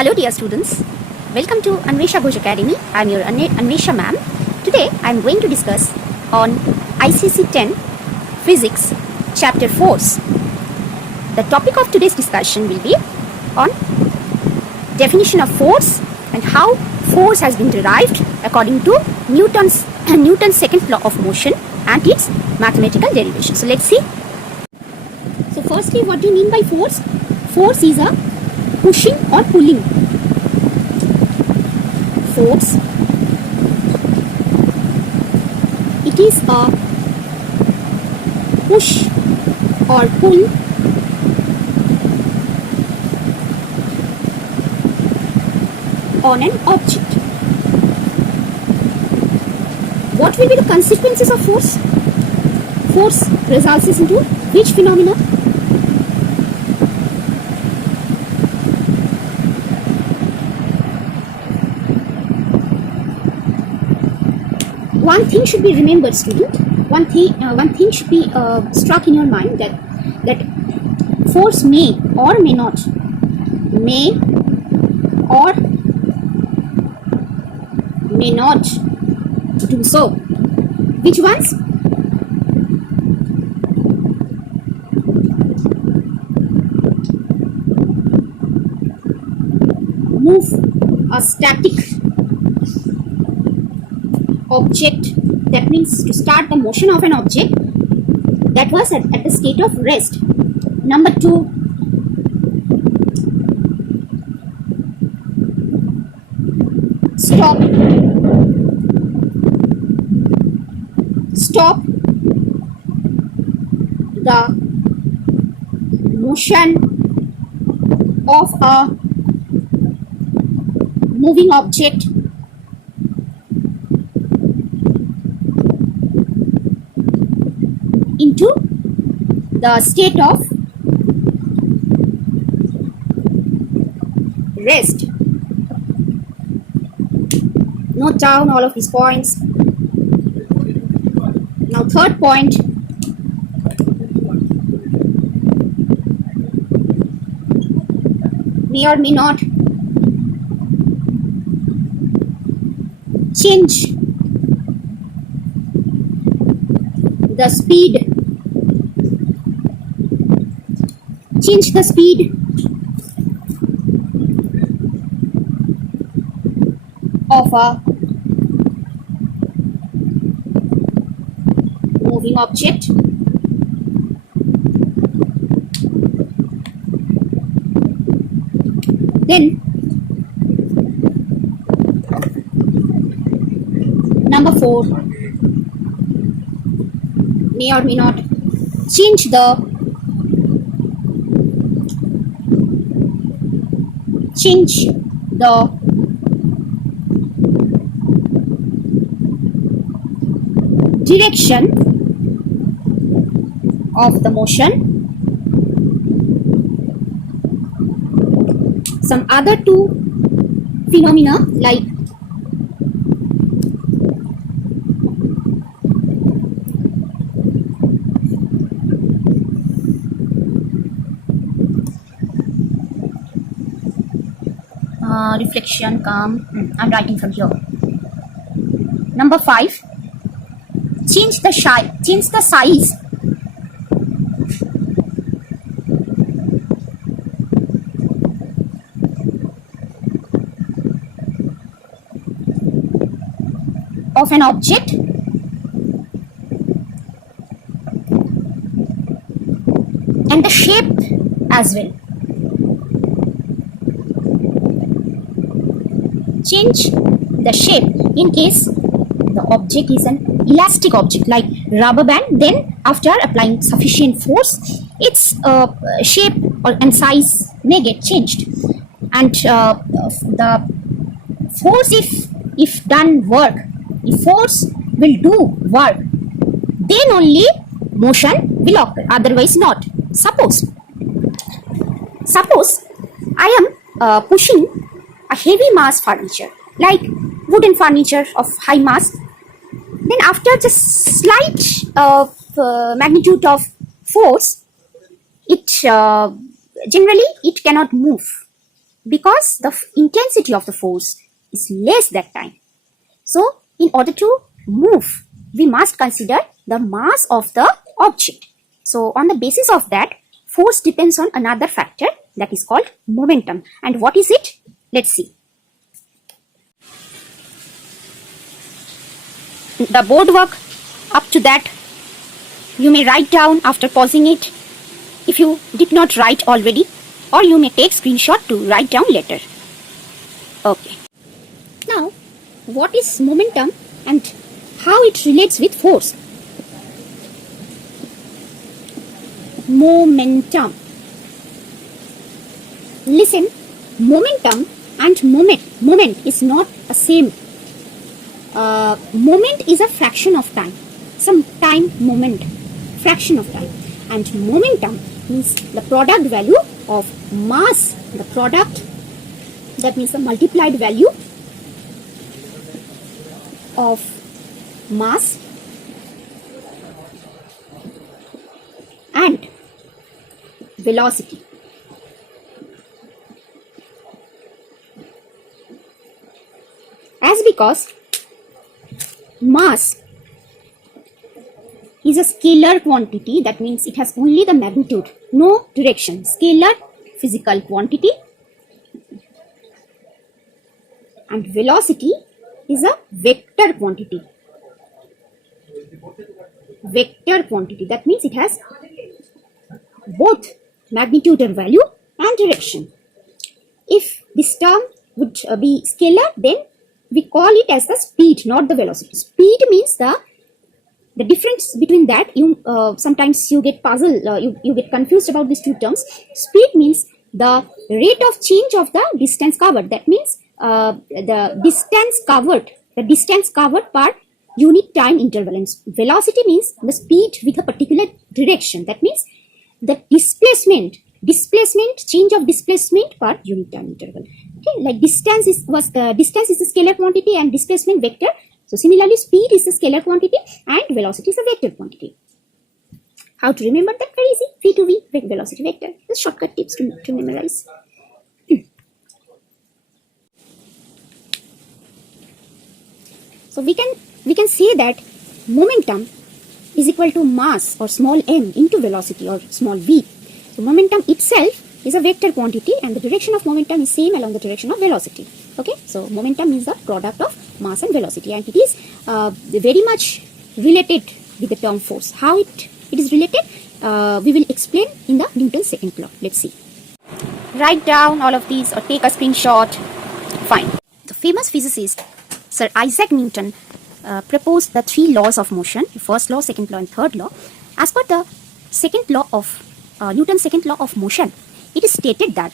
Hello dear students, welcome to Anvesha Ghosh Academy. I am your Anvesha ma'am. Today I am going to discuss on ICC 10 Physics Chapter Force. The topic of today's discussion will be on definition of force and how force has been derived according to Newton's second law of motion and its mathematical derivation. So let's see. So firstly, what do you mean by force? Force is a pushing or pulling. Force, it is a push or pull on an object. What will be the consequences of force? Force results into which phenomena? One thing should be remembered, student. One thing should be struck in your mind that force may or may not do so. Which ones? Move a static object, that means to start the motion of an object that was at the state of rest. Number 2, stop the motion of a moving object into the state of rest. Note down all of these points. Now third point, may or may not change the speed of a moving object. Then number 4, may or may not change the direction of the motion. Some other 2 phenomena like reflection, calm. I'm writing from here. Number 5, change the size of an object and the shape as well. Change the shape in case the object is an elastic object like rubber band, then after applying sufficient force its shape and size may get changed, and the force, if force will do work, then only motion will occur, otherwise not. Suppose I am pushing a heavy mass furniture like wooden furniture of high mass. Then after just slight magnitude of force, it generally it cannot move. because the intensity of the force is less that time. So in order to move, we must consider the mass of the object. So on the basis of that, force depends on another factor that is called momentum. And what is it? Let's see. The board work up to that you may write down after pausing it if you did not write already, or you may take screenshot to write down later. Okay. Now, what is momentum and how it relates with force? Momentum. Listen, momentum and moment is not the same. Moment is a fraction of time. Some time moment, fraction of time. And momentum means the product value of mass, the product, that means the multiplied value of mass and velocity. As because mass is a scalar quantity, that means it has only the magnitude, no direction. Scalar physical quantity, and velocity is a vector quantity. Vector quantity, that means it has both magnitude and value and direction. If this term would be scalar, then we call it as the speed, not the velocity. Speed means the difference between that. Sometimes you get puzzled, you get confused about these two terms. Speed means the rate of change of the distance covered. That means the distance covered per unit time interval. And velocity means the speed with a particular direction. That means the displacement, change of displacement per unit time interval. Okay, like distance is a scalar quantity and displacement vector. So similarly, speed is a scalar quantity and velocity is a vector quantity. How to remember that? Very easy. V to V, velocity vector. Just shortcut tips to memorize. So we can say that momentum is equal to mass or small m into velocity or small v. So momentum itself is a vector quantity and the direction of momentum is same along the direction of velocity. Okay, so momentum is the product of mass and velocity, and it is very much related with the term force. How it is related, we will explain in the Newton's second law. Let's see. Write down all of these or take a screenshot. Fine. The famous physicist Sir Isaac Newton proposed the three laws of motion: the first law, second law, and third law. As per the second law of Newton's second law of motion, it is stated that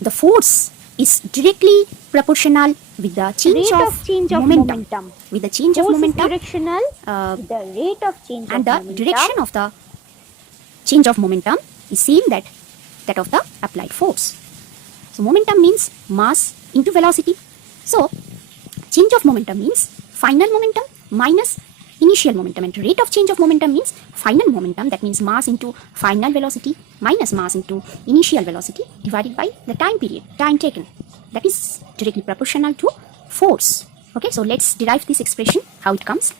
the force is directly proportional with the change of momentum. With the change of momentum, directional with the rate of change and of the momentum. direction of the change of momentum is same that of the applied force. So momentum means mass into velocity. So change of momentum means final momentum minus initial momentum, and rate of change of momentum means final momentum, that means mass into final velocity minus mass into initial velocity divided by the time period, time taken. That is directly proportional to force. Okay, so let's derive this expression, how it comes.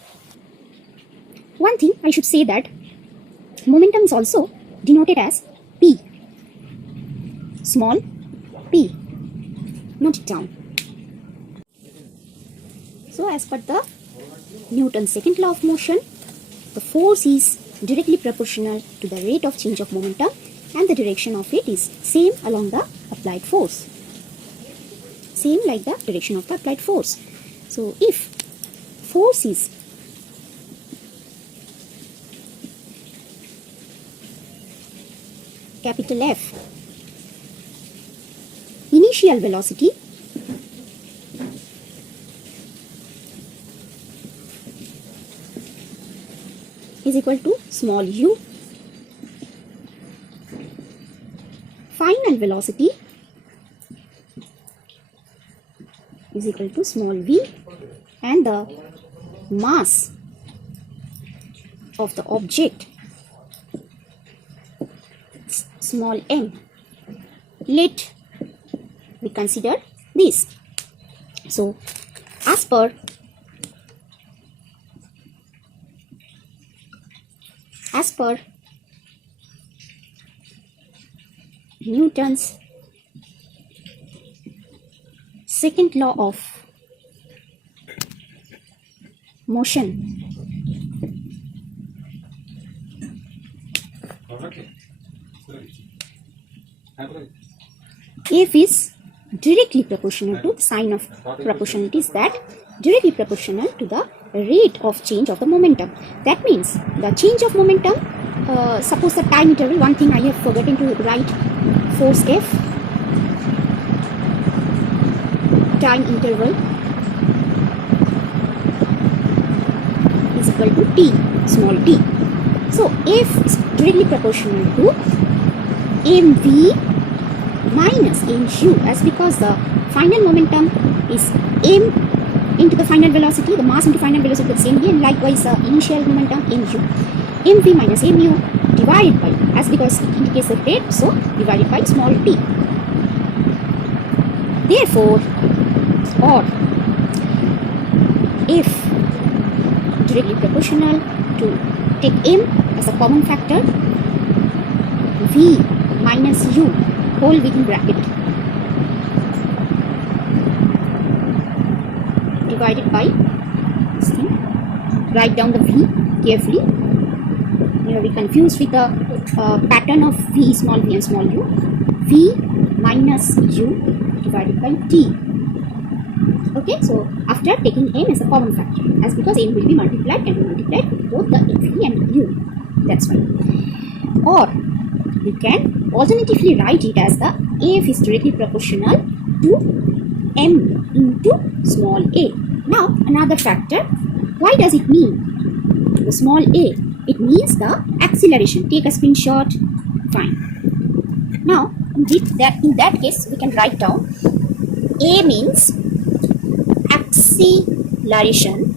One thing I should say that momentum is also denoted as P, small p. Note it down. So as per the Newton's second law of motion, the force is directly proportional to the rate of change of momentum and the direction of it is same along the applied force. Same like the direction of the applied force. So if force is capital F, initial velocity is equal to small u, final velocity is equal to small v, and the mass of the object small m. Let we consider this. So as per Newton's second law of motion, F is directly proportional to sign of proportionality is that directly proportional to the rate of change of the momentum. That means the change of momentum, suppose the time interval, one thing I have forgotten to write, force F, time interval is equal to t, small t. So F is directly proportional to mv minus mu, as because the final momentum is m into the final velocity, the mass into final velocity with the same v, and likewise the initial momentum mu. mv minus mu divided by, as because it indicates the rate, so divided by small t. Therefore, or if directly proportional to take m as a common factor, v minus u whole within bracket divided by this thing. Write down the v carefully. You will be confused with the pattern of v, small v and small u. V minus u divided by t. Okay, so after taking n as a common factor, as because n will be multiplied, can be multiplied with both the v and u. That's why. Or we can alternatively write it as the F is directly proportional to m into small a. Now another factor, why does it mean the small a? It means the acceleration. Take a screenshot. Fine. Now in that case we can write down a means acceleration.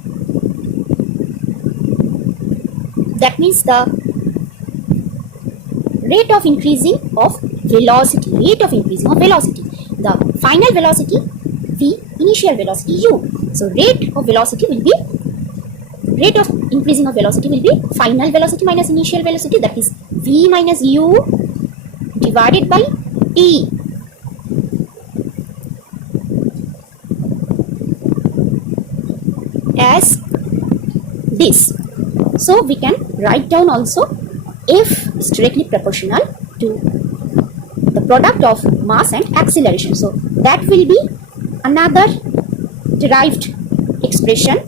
That means the rate of increasing of velocity. The final velocity v, initial velocity u. So rate of increasing of velocity will be final velocity minus initial velocity, that is v minus u divided by t. As this. So we can write down also F is directly proportional to the product of mass and acceleration. So that will be another derived expression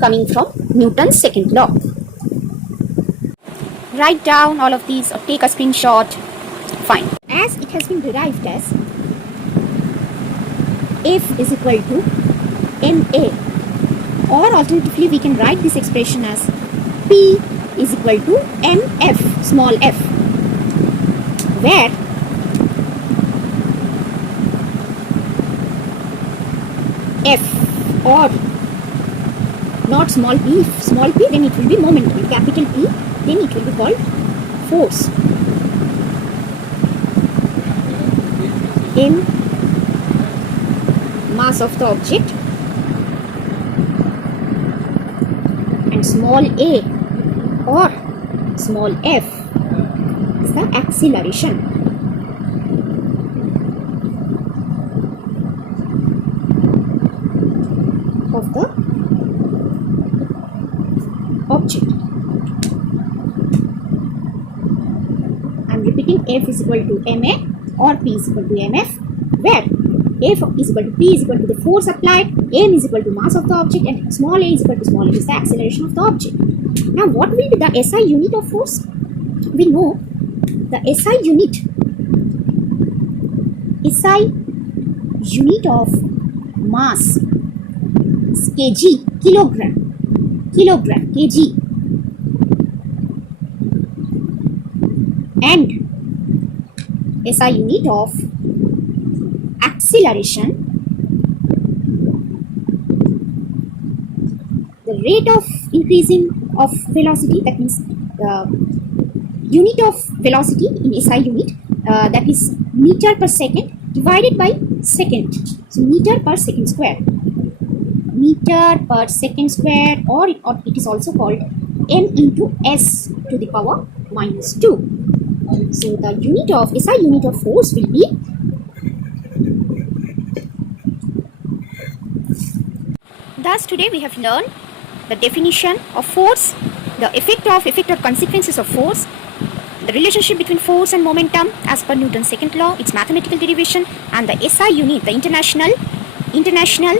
coming from Newton's second law. Write down all of these or take a screenshot. Fine. As it has been derived as F is equal to ma, or alternatively we can write this expression as P is equal to mf, small f, where f, or not small p, then it will be momentum, capital P, then it will be called force. M, mass of the object, and small a or small f is the acceleration. Of the object. I am repeating, F is equal to ma or P is equal to mf, where F is equal to P is equal to the force applied, m is equal to mass of the object, and small a is equal to small f is the acceleration of the object. Now what will be the SI unit of force? We know the SI unit of mass is kg, kilogram, kg, and SI unit of acceleration, the rate of increasing of velocity, that means unit of velocity in SI unit, that is meter per second, divided by second. So meter per second square. Meter per second square, or it is also called m into s to the power minus 2. So the unit of SI unit of force will be. Thus today we have learned the definition of force, the effect or consequences of force, the relationship between force and momentum as per Newton's second law, its mathematical derivation, and the SI unit, the international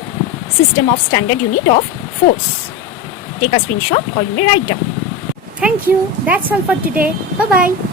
system of standard unit of force. Take a screenshot or you may write down. Thank you. That's all for today. Bye-bye.